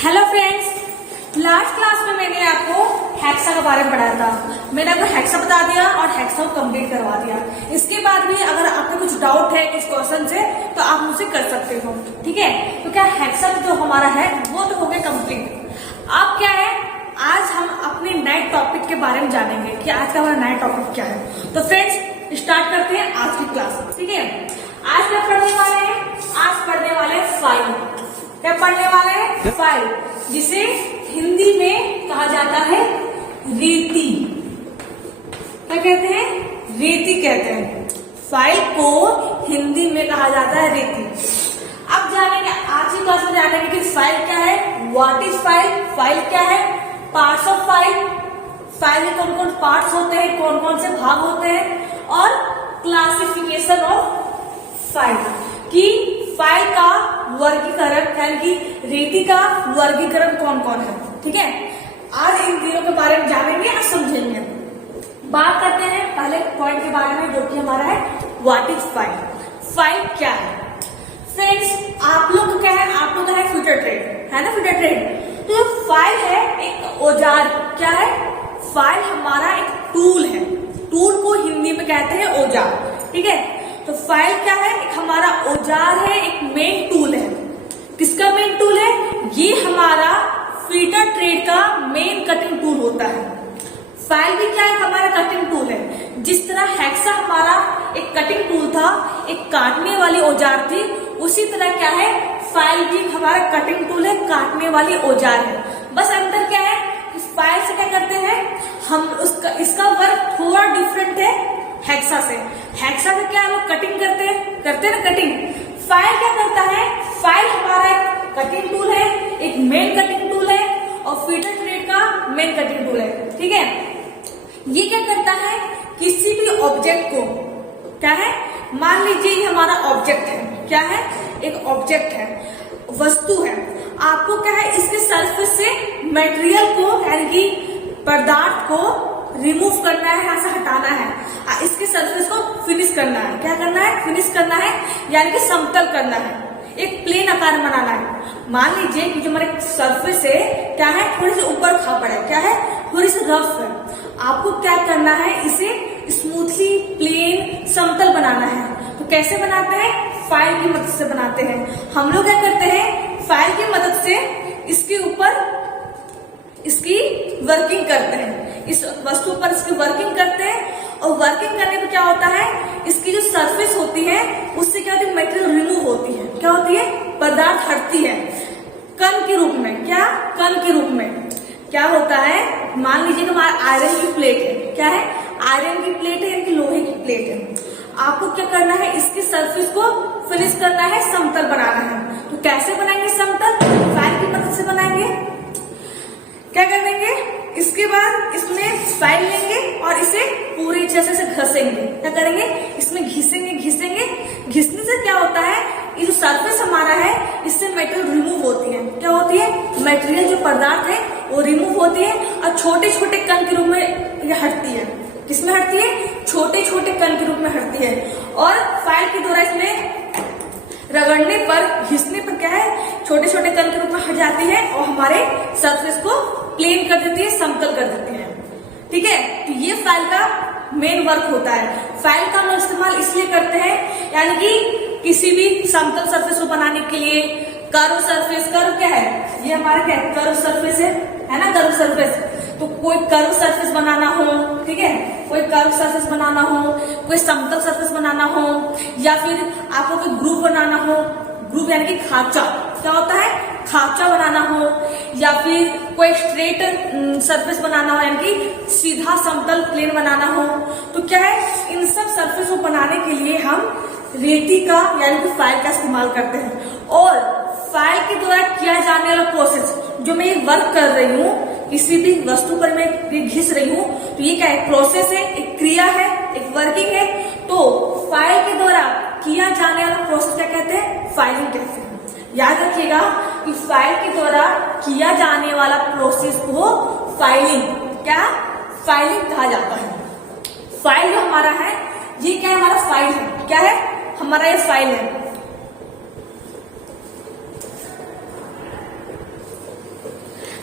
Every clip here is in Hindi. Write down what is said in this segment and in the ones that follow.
हेलो फ्रेंड्स, लास्ट क्लास में मैंने आपको हेक्सा के बारे में पढ़ाया था। मैंने आपको हेक्सा बता दिया और हेक्सा को कंप्लीट करवा दिया। इसके बाद भी अगर आपको कुछ डाउट है इस क्वेश्चन से तो आप मुझसे कर सकते हो, ठीक है। तो क्या हेक्सा जो हमारा है वो तो हो गया कंप्लीट। अब क्या है, आज हम अपने नए टॉपिक के बारे में जानेंगे कि आज का हमारा नया टॉपिक क्या है। तो फ्रेंड्स स्टार्ट करते हैं आज की क्लास, ठीक है। आज क्या पढ़ने वाले हैं? आज पढ़ने वाले फाइल। क्या पढ़ने वाले हैं? फाइल, जिसे हिंदी में कहा जाता है रीति। क्या कहते हैं? रीति कहते हैं। फाइल को हिंदी में कहा जाता है रीति। अब जानेंगे, आज की क्लास में जानेंगे कि फाइल क्या है, व्हाट इज फाइल, फाइल क्या है, पार्ट्स ऑफ फाइल, फाइल में कौन कौन पार्ट्स होते हैं, कौन कौन से भाग होते हैं, और क्लासिफिकेशन ऑफ फाइल की फाइल का वर्गीकरण, यानी कि रीति का वर्गीकरण कौन कौन है, ठीक है। आज इन तीनों के बारे में जानेंगे और समझेंगे। बात करते हैं पहले पॉइंट के बारे में, जो कि हमारा है व्हाट इज फाइल। फाइल क्या है? फ्रेंड्स, आप लोग क्या है, आप लोग है फ्यूचर ट्रेड, है ना, फ्यूचर ट्रेड। तो फाइल है एक औजार। क्या है? फाइल हमारा एक टूल है। टूल को हिंदी में कहते हैं औजार, ठीक है। तो फाइल क्या है? एक हमारा औजार है, एक मेन टूल है। किसका मेन टूल है? ये हमारा फीटर ट्रेड का मेन कटिंग टूल होता है। फाइल भी क्या है? हमारा कटिंग टूल है। जिस तरह हेक्सा हमारा एक कटिंग टूल था, एक काटने वाली औजार थी, उसी तरह क्या है, फाइल भी हमारा कटिंग टूल है, काटने वाली औजार है। बस अंतर क्या है, इस फाइल से क्या करते हैं हम, इसका वर्क थोड़ा डिफरेंट है हेक्सा से। हेक्सा में क्या लोग कटिंग करते हैं ना कटिंग। फाइल क्या करता है? फाइल हमारा एक कटिंग टूल है, एक मेन कटिंग टूल है, और फीटर ट्रेड का मेन कटिंग टूल है, ठीक है। ये क्या करता है, किसी भी ऑब्जेक्ट को, क्या है, मान लीजिए ये हमारा ऑब्जेक्ट है। क्या है? एक ऑब्जेक्ट है, वस्तु है। आपको क्या है, इसके सरफेस से मटेरियल को, यानी कि पदार्थ को रिमूव करना है, यहाँ से हटाना है, इसके सरफेस को फिनिश करना है। क्या करना है? फिनिश करना है, यानी कि समतल करना है, एक प्लेन आकार बनाना है। मान लीजिए कि जो हमारे सरफेस है क्या है, थोड़ी सी ऊपर खा पड़ा है, क्या है, थोड़ी सी रफ है। आपको क्या करना है, इसे स्मूथली प्लेन समतल बनाना है। तो कैसे बनाते हैं? फाइल की मदद से बनाते हैं। हम लोग क्या करते हैं, फाइल की मदद से इसके ऊपर इसकी वर्किंग करते हैं, इस वस्तु पर इसकी वर्किंग करते हैं। और वर्किंग करने पर क्या होता है, इसकी जो सरफेस होती है उससे क्या होती है, मटेरियल रिमूव होती है। क्या होती है? पदार्थ हटती है कण के रूप में। क्या? कण के रूप में। क्या होता है, मान लीजिए कि हमारा आयरन की प्लेट है। क्या है? आयरन की प्लेट है, यानी कि लोहे की प्लेट है। आपको क्या करना है, इसकी सरफेस को फिनिश करना है, समतल बनाना है। तो कैसे बनाएंगे समतल? फाइल की मदद से बनाएंगे। क्या कर देंगे, इसके बाद इसमें फाइल लेंगे और इसे पूरी तरह से घसेंगे। क्या करेंगे, इसमें घिसेंगे। घिसने से क्या होता है, ये जो सरफेस हमारा है इससे मटेरियल रिमूव होती है। क्या होती है? मटेरियल जो पदार्थ है वो रिमूव होती है और छोटे छोटे कण के रूप में ये हटती है। किसमें हटती है? छोटे छोटे कण के रूप में हटती है। और फाइल के द्वारा इसमें रगड़ने पर, घिसने पर क्या है, छोटे छोटे कण के रूप में हट जाती है और हमारे सरफेस को प्लेन कर देती है, समतल कर देती है, ठीक है। तो ये फाइल का मेन वर्क होता है। फाइल का हम लोग इस्तेमाल इसलिए करते हैं, यानी कि किसी भी समतल सरफेस को बनाने के लिए, कर्व सरफेस, कर्व क्या है, ये हमारा क्या है, कर्व सरफेस है ना, कर्व सरफेस। तो कोई कर्व सरफेस बनाना हो, ठीक है, कोई कर्व सरफेस बनाना हो, कोई समतल सरफेस बनाना हो, या फिर आपको कोई ग्रुप बनाना हो, ग्रुप यानी कि खांचा, क्या होता है, खांचा बनाना हो, या फिर कोई स्ट्रेट सरफेस बनाना हो, यानी कि सीधा समतल प्लेन बनाना हो, तो क्या है, इन सब सरफेस को बनाने के लिए हम रीति का, यानी कि फाइल का इस्तेमाल करते हैं। और फाइल के द्वारा किया जाने वाला प्रोसेस, जो मैं ये वर्क कर रही हूँ, किसी भी वस्तु पर मैं घिस रही हूँ, तो ये क्या है, प्रोसेस है, एक क्रिया है, एक वर्किंग है। तो फाइल के द्वारा किया जाने वाला प्रोसेस क्या कहते हैं, फाइलिंग कहते हैं। याद रखिएगा कि फाइल के द्वारा किया जाने वाला प्रोसेस को फाइलिंग, क्या, फाइलिंग कहा जाता है। फाइल जो हमारा है, ये क्या है, हमारा फाइल है। क्या है हमारा, ये फाइल है।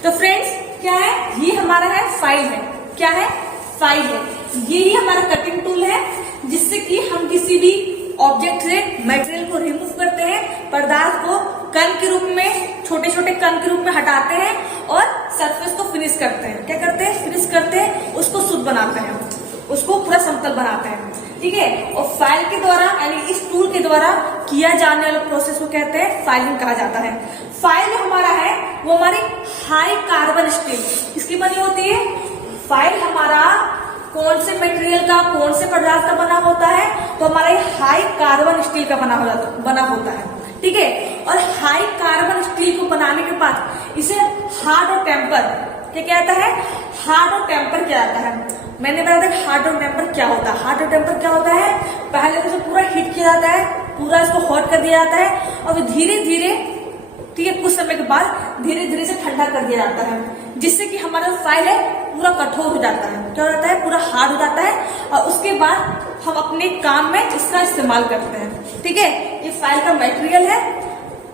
तो फ्रेंड्स क्या है, ये हमारा है फाइल है, क्या है, फाइल है। ये ही हमारा कटिंग टूल है जिससे कि हम किसी भी ऑब्जेक्ट से मटेरियल को रिमूव करते हैं, पदार्थ को कण के रूप में, छोटे छोटे कण के रूप में हटाते हैं और सरफेस को फिनिश करते हैं। क्या करते हैं, फिनिश करते हैं, उसको शुद्ध बनाते हैं, उसको पूरा समतल बनाते हैं, ठीक है। और फाइल के द्वारा यानी इस टूल के द्वारा किया जाने वाले प्रोसेस को कहते हैं फाइलिंग कहा जाता है। फाइल जो हमारा है वो हमारी हाई कार्बन स्टील किसकी बनी होती है, फाइल हमारा कौन से मटेरियल का, कौन से पदार्थ का बना होता है, तो हमारा ये हाई कार्बन स्टील का बना होता है, ठीक है। और हाई कार्बन स्टील को बनाने के बाद इसे हार्ड और टेम्पर क्या कहता है, हार्ड और टेम्पर क्या आता है। मैंने बताया था हार्ड और टेम्पर क्या होता है। हार्ड और टेम्पर क्या होता है, पहले तो इसे पूरा हीट किया जाता है, पूरा इसको हॉट कर दिया जाता है और धीरे धीरे, ठीक है, कुछ समय के बाद धीरे धीरे से ठंडा कर दिया जाता है, जिससे कि हमारा फाइल है पूरा कठोर हो जाता है, क्या हो जाता है, पूरा हार्ड हो जाता है और उसके बाद हम अपने काम में इसका इस्तेमाल करते हैं, ठीक है। ये फाइल का मटेरियल है,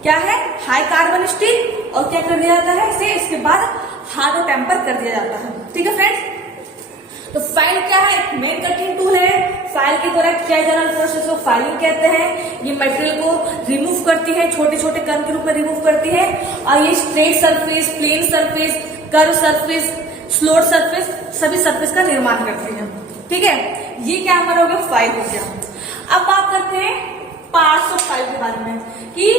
क्या है, हाई कार्बन स्टील, और क्या कर दिया जाता है इसे, इसके बाद हार्ड और टेम्पर कर दिया जाता है, ठीक है फ्रेंड्स। तो फाइल क्या है, एक मेन कटिंग टूल है। फाइल के द्वारा किया जाने वाला प्रोसेस को फाइलिंग कहते हैं। ये मटेरियल को रिमूव करती है, छोटे छोटे कण के रूप में रिमूव करती है और ये straight surface, plane surface, curve surface, slot surface, सभी सरफेस का निर्माण करती है, ठीक है। ये क्या हमारा हो गया, फाइल हो गया। अब बात करते हैं पार्ट्स ऑफ फाइल के बारे में कि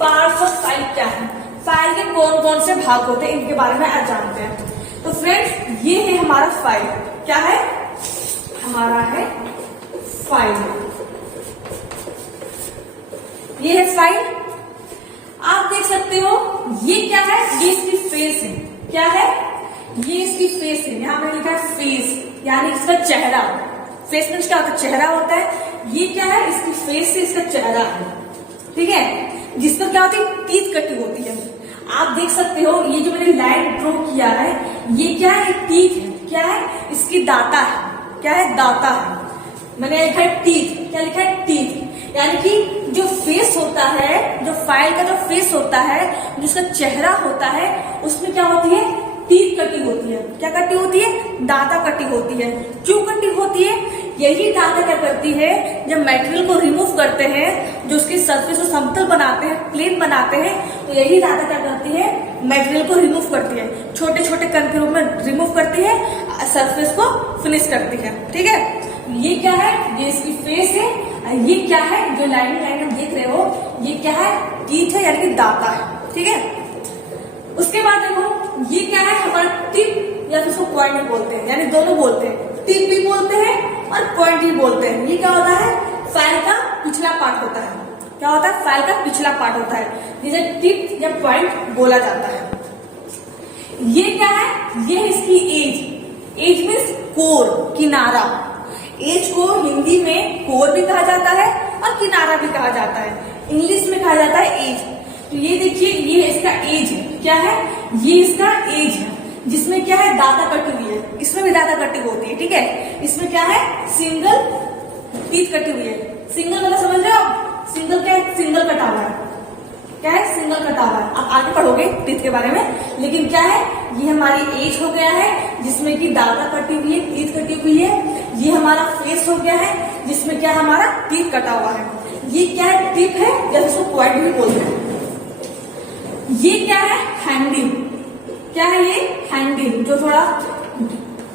पार्ट्स ऑफ फाइल क्या है, फाइल के कौन कौन से भाग होते हैं, इनके बारे में आज जानते हैं। तो फ्रेंड्स ये है हमारा फाइल, क्या है, हमारा है फाइल, ये है फाइल। आप देख सकते हो ये क्या है, ये इसकी फेस है, क्या है, ये इसकी फेस है। यहां मैंने लिखा है फेस, यानी इसका चेहरा। फेस में क्या होता है, चेहरा होता है। ये क्या है, इसकी फेस से इसका चेहरा है, ठीक है, जिस पर क्या होती है, टीथ कटी होती है। आप देख सकते हो ये जो मैंने लाइन ड्रॉ किया है, ये क्या है, टीथ है, क्या है, इसकी दाता है, क्या है, दाता है। मैंने लिखा है टीथ, क्या लिखा है, टीथ, यानी कि जो फेस होता है, जो फाइल का जो फेस होता है, जो उसका चेहरा होता है, उसमें क्या होती है, टीथ कटी होती है। क्या कटी होती है, दाता कटी होती है। क्यों कटी होती है, यही दाता क्या करती है, जब मटेरियल को रिमूव करते हैं, जो उसकी सरफेस को समतल बनाते हैं, प्लेन बनाते हैं, तो यही दाता क्या करती है, मटेरियल को रिमूव करती है, छोटे छोटे कण के रूप में रिमूव करती है, सरफेस को फिनिश करती है, ठीक है। ये क्या है, ये इसकी फेस है। ये क्या है, जो लाइन लाइन देख रहे हो, ये क्या है, टीथ है, यानी कि दाता है, ठीक है। उसके बाद देखो ये क्या है, हमारा टिप या फिर इसको पॉइंट भी बोलते हैं, यानी दोनों बोलते हैं, टिप भी बोलते हैं और पॉइंट भी बोलते हैं। ये क्या होता है, फाइल का पिछला पार्ट होता है। क्या होता है, फाइल का पिछला पार्ट होता है, जिसे टिप या पॉइंट बोला जाता है। ये क्या है, ये इसकी एज। एज मीन्स कोर, किनारा। एज को हिंदी में कोर भी कहा जाता है और किनारा भी कहा जाता है। इंग्लिश में कहा जाता है एज। तो ये देखिए, ये इसका एज है, क्या है, ये इसका एज है, जिसमें क्या है, दाता कटी हुई है। इसमें भी दाता कटी होती है, ठीक है। इसमें क्या है, सिंगल टीथ कटी हुई है। सिंगल मतलब समझ रहे हो, सिंगल क्या है, सिंगल कटा हुआ है, क्या है, सिंगल कटा हुआ है। आप आगे पढ़ोगे टीथ के बारे में, लेकिन क्या है, ये हमारी एज हो गया है, जिसमें कि दाता कटी हुई है, टीथ कटी हुई है। ये हमारा फेस हो गया है, जिसमें क्या हमारा टीथ कटा हुआ है। ये क्या है, टिप है, या इसको पॉइंट भी बोलते हैं। ये क्या है, हैंडल। क्या है ये, हैंडल, जो थोड़ा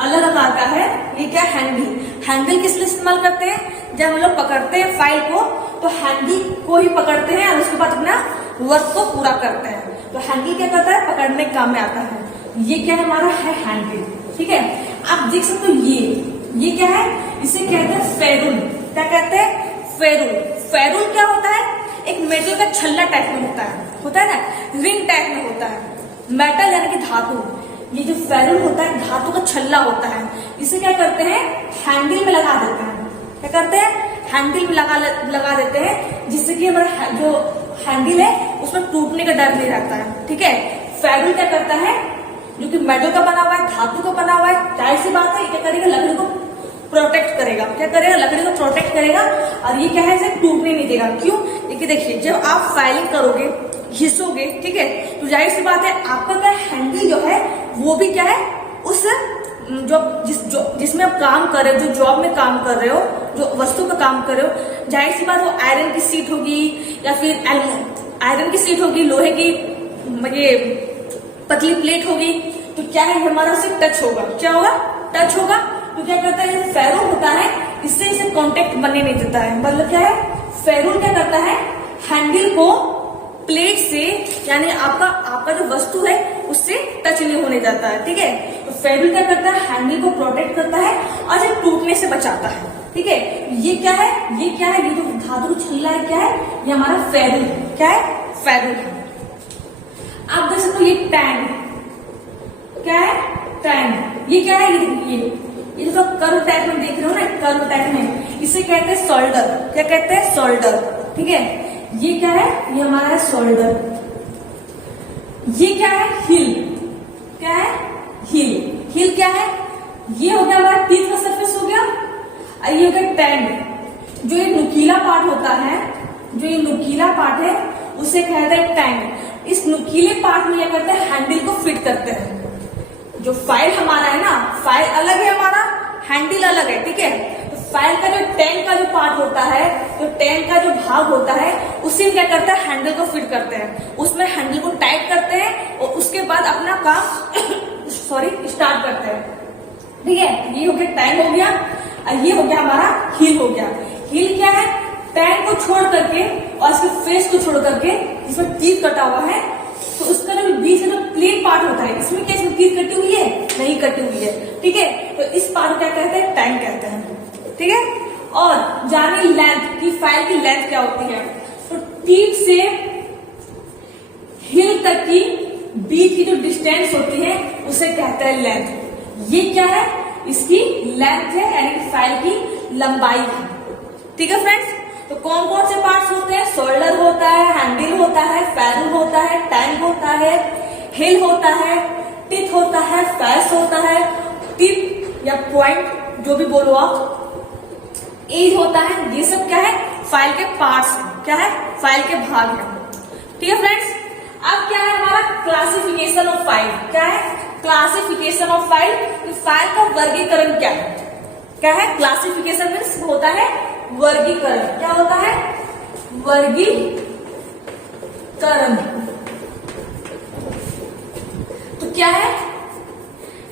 अलग आकार का है। ये क्या, हैंडल। हैंडल किस लिए इस्तेमाल करते हैं, जब हम लोग पकड़ते हैं फाइल को, तो हैंडल को ही पकड़ते हैं और उसके बाद अपना वर्क को पूरा करते हैं। तो हैंडल क्या करता है, पकड़ने के काम में आता है। ये क्या हमारा है, हैंडल, ठीक है। आप देख सकते हो ये क्या है, इसे कहते हैं फेरुल। क्या कहते हैं, फेरुल। फेरुल क्या होता है, एक मेटल का छल्ला टाइप में होता है ना, रिंग टाइप में होता है, मेटल यानी कि धातु। ये जो फेरुल होता है, धातु का छल्ला होता है। इसे क्या करते हैं, हैंडल में लगा देते हैं। क्या करते हैं, हैंडल में लगा देते हैं, जिससे कि हमारा जो हैंडल है उसमें टूटने का डर नहीं रहता है, ठीक है। फेरुल क्या करता है, जो कि मेटल का बना हुआ है, धातु का बना हुआ है, जाहिर सी बात है, ये क्या करेगा, लकड़ी को प्रोटेक्ट करेगा। क्या करेगा, लकड़ी को प्रोटेक्ट करेगा और ये क्या है, इसे टूटने नहीं देगा। क्यों, देखिए जब आप फाइलिंग करोगे, घिसोगे, ठीक है, तो जाहिर सी बात है आपका क्या हैंडल जो है भी क्या है उस जिसमें आप काम कर रहे हो, जो जॉब में काम कर रहे हो, जो वस्तु का काम कर रहे हो, जाहिर सी बात वो आयरन की सीट होगी या फिर आयरन की सीट होगी, लोहे की ये पतली प्लेट होगी, तो क्या है हमारा उससे टच होगा। क्या होगा? टच होगा। तो क्या करता है, फेरो होता है, इससे इसे कांटेक्ट बनने नहीं देता है। मतलब क्या है, फेरुल क्या करता है, हैंडल को प्लेट से यानी आपका जो वस्तु है उससे टच नहीं होने जाता है। ठीक है, तो फेरुल क्या करता है, हैंडल को प्रोटेक्ट करता है और इसे टूटने से बचाता है। ठीक है, ये क्या है, ये जो धातु छल्ला है क्या है, ये हमारा फेरुल है। क्या है? फेरुल है। आप देख सकते हो ये टैंग, क्या है? टैंग। ये क्या है, ये जो कर्व टाइप में देख रहे हो ना, कर्व टाइप में, इसे कहते हैं शोल्डर। क्या कहते हैं? शोल्डर। ठीक है, ये क्या है, ये हमारा है शोल्डर। ये क्या है? हिल। क्या है? हिल। हिल क्या है, ये हो गया हमारा टीथ का सरफेस हो गया, और ये हो गया टैंग। जो ये नुकीला पार्ट होता है, जो ये नुकीला पार्ट है उसे कहते हैं टैंग। इस नुकीले पार्ट में क्या करते हैं, हैंडल को फिट करते हैं। जो फाइल हमारा है ना, फाइल अलग है हमारा, हैंडल अलग है। ठीक है, तो फाइल का जो टैंक का जो पार्ट होता है, जो टैंक का जो भाग होता है, उसी में क्या करता है, हैंडल को फिट करते हैं, उसमें हैंडल को टाइट करते हैं और उसके बाद अपना काम स्टार्ट करते हैं। ठीक है, ये हो गया टैंक हो गया, और ये हो गया हमारा हिल हो गया। हिल क्या है, टैंक को छोड़ करके और इसके फेस को छोड़ करके, इसमें टीथ कटा हुआ है, तो उसका जो बीच में जो प्लेन पार्ट होता है, इसमें क्या टीथ कटी हुई है? नहीं कटी हुई है। ठीक है, तो इस पार्ट को क्या कहते हैं, टैंक कहते हैं। ठीक है, और जानिए लेंथ की, फाइल की लेंथ क्या होती है, तो टीथ से हिल तक की बीच की जो डिस्टेंस होती है उसे कहते हैं लेंथ। ये क्या है, इसकी लेंथ है, यानी फाइल की लंबाई है। ठीक है फ्रेंड्स, तो कौन कौन से पार्ट्स होते हैं, शोल्डर होता है, हैंडल होता है, फेरुल होता है, टैंक होता है, हिल होता है, टिथ होता है, फेस होता है, टिप या पॉइंट जो भी बोलो आप, एज होता है। ये सब क्या है, फाइल के पार्ट्स हैं। क्या है, फाइल के भाग हैं। ठीक है फ्रेंड्स, अब क्या है हमारा क्लासिफिकेशन ऑफ फाइल। क्या है, क्लासिफिकेशन ऑफ फाइल। फाइल का वर्गीकरण क्या है, क्या है, क्लासिफिकेशन मीन्स होता है वर्गीकरण। क्या होता है, वर्गीकरण। तो क्या है,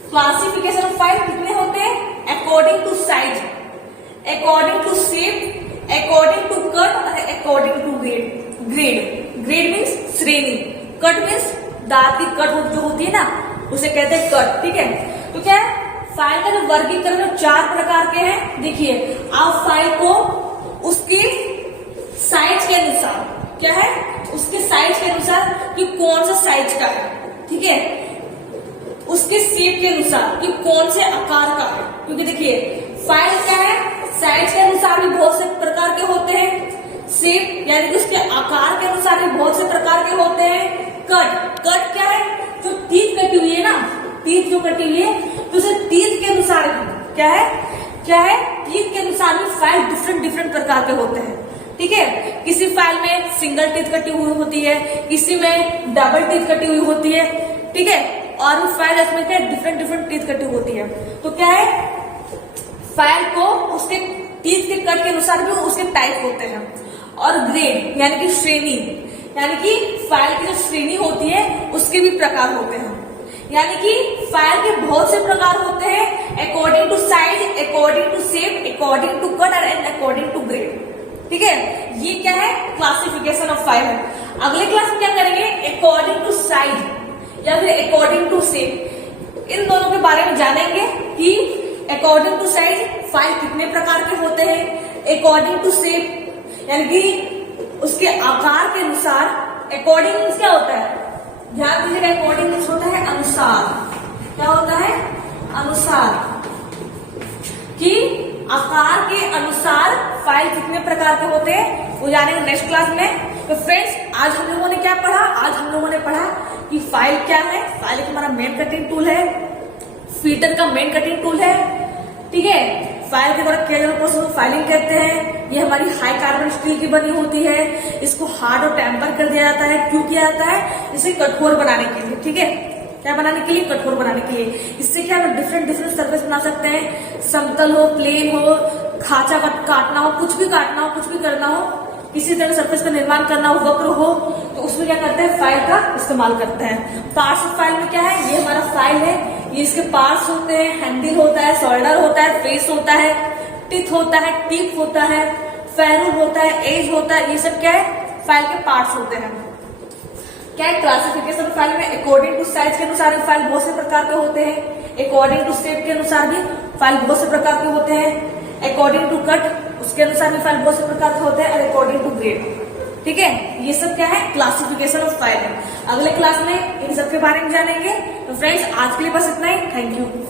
क्लासिफिकेशन ऑफ फाइल कितने होते हैं, according to size, according to shape, according to cut और according to grade. Grade means श्रेणी, कट मीन्स दांत की कट जो होती है ना, उसे कहते हैं कट। ठीक है, तो क्या है, फाइल का जो वर्गीकरण 4 प्रकार के हैं। देखिए, आप फाइल को उसकी साइज के अनुसार, क्या है, उसके साइज के अनुसार कि कौन सा साइज का है, ठीक है, उसके शेप के अनुसार कि कौन से आकार का है। क्योंकि देखिए फाइल क्या है, साइज के अनुसार भी बहुत से प्रकार के होते हैं, शेप यानी कि उसके आकार के अनुसार भी बहुत से प्रकार के होते हैं। कट क्या है, जो टीथ कटी हुई है ना, टीथ जो कटी हुई है, तो उसे टीथ के अनुसार क्या है, टीथ के अनुसार भी फाइल डिफरेंट प्रकार के होते हैं। ठीक है, किसी फाइल में सिंगल टीथ कटी हुई होती है, किसी में डबल टीथ कटी हुई होती है। ठीक है, और भी फाइल इसमें क्या डिफरेंट टीथ कटी होती है। तो क्या है, फाइल को उसके टीथ के कट के अनुसार भी उसके टाइप होते हैं। और ग्रेड यानी कि श्रेणी, यानी कि फाइल की जो श्रेणी होती है उसके भी प्रकार होते हैं। यानी कि फाइल के बहुत से प्रकार होते हैं, according to size, according to shape, according to cut and according to grade. ठीक है, ये क्या है, क्लासिफिकेशन ऑफ फाइल है। अगले क्लास में क्या करेंगे, अकॉर्डिंग टू साइज या फिर अकॉर्डिंग टू शेप, इन दोनों के बारे में जानेंगे कि अकॉर्डिंग टू साइज फाइल कितने प्रकार के होते हैं, अकॉर्डिंग टू शेप यानी कि उसके आकार के अनुसार, अकॉर्डिंग मीन्स क्या होता है, ध्यान दीजिएगा, अकॉर्डिंग मीन्स होता है अनुसार। क्या होता है, अनुसार, कि आकार के अनुसार फाइल कितने प्रकार के होते हैं वो जानेंगे नेक्स्ट क्लास में। तो फ्रेंड्स, आज हम लोगों ने क्या पढ़ा, आज हम लोगों ने पढ़ा कि फाइल क्या है, फाइल एक हमारा मेन कटिंग टूल है, फीटर का मेन कटिंग टूल है। ठीक है, फाइल के द्वारा किया जाने प्रोसेस को फाइलिंग कहते हैं। ये हमारी हाई कार्बन स्टील की बनी होती है, इसको हार्ड और टेम्पर कर दिया जाता है। क्यों किया जाता है, इसे कठोर बनाने के लिए। ठीक है, क्या बनाने के लिए? कठोर बनाने के लिए। इससे क्या हम डिफरेंट डिफरेंट सर्फेस बना सकते हैं, समतल हो, प्लेन हो, खांचा काटना हो, कुछ भी काटना हो, कुछ भी करना हो, किसी तरह सर्फेस का निर्माण करना हो, वक्र हो, तो उसमें क्या करते हैं? फाइल का इस्तेमाल करते हैं। पार्ट्स ऑफ फाइल में क्या है? ये हमारा फाइल है, ये इसके पार्ट्स होते हैं, हैंडल होता है, शोल्डर होता है, फेस होता है, टिथ होता है, टिप होता है, फेरूल होता है, एज होता है, ये सब क्या है? फाइल के पार्ट्स होते हैं। क्या है? क्लासिफिकेशन फाइल में अकॉर्डिंग टू साइज के अनुसार फाइल बहुत से प्रकार के होते हैं, अकॉर्डिंग टू शेप के अनुसार भी फाइल बहुत से प्रकार के होते हैं, अकॉर्डिंग टू कट उसके अनुसार भी फाइल बहुत से प्रकार के होते हैं, और अकॉर्डिंग टू ग्रेड। ठीक है, ये सब क्या है? क्लासिफिकेशन ऑफ फाइल है। अगले क्लास में इन सब के बारे में जानेंगे। तो फ्रेंड्स आज के लिए बस इतना ही। Thank you.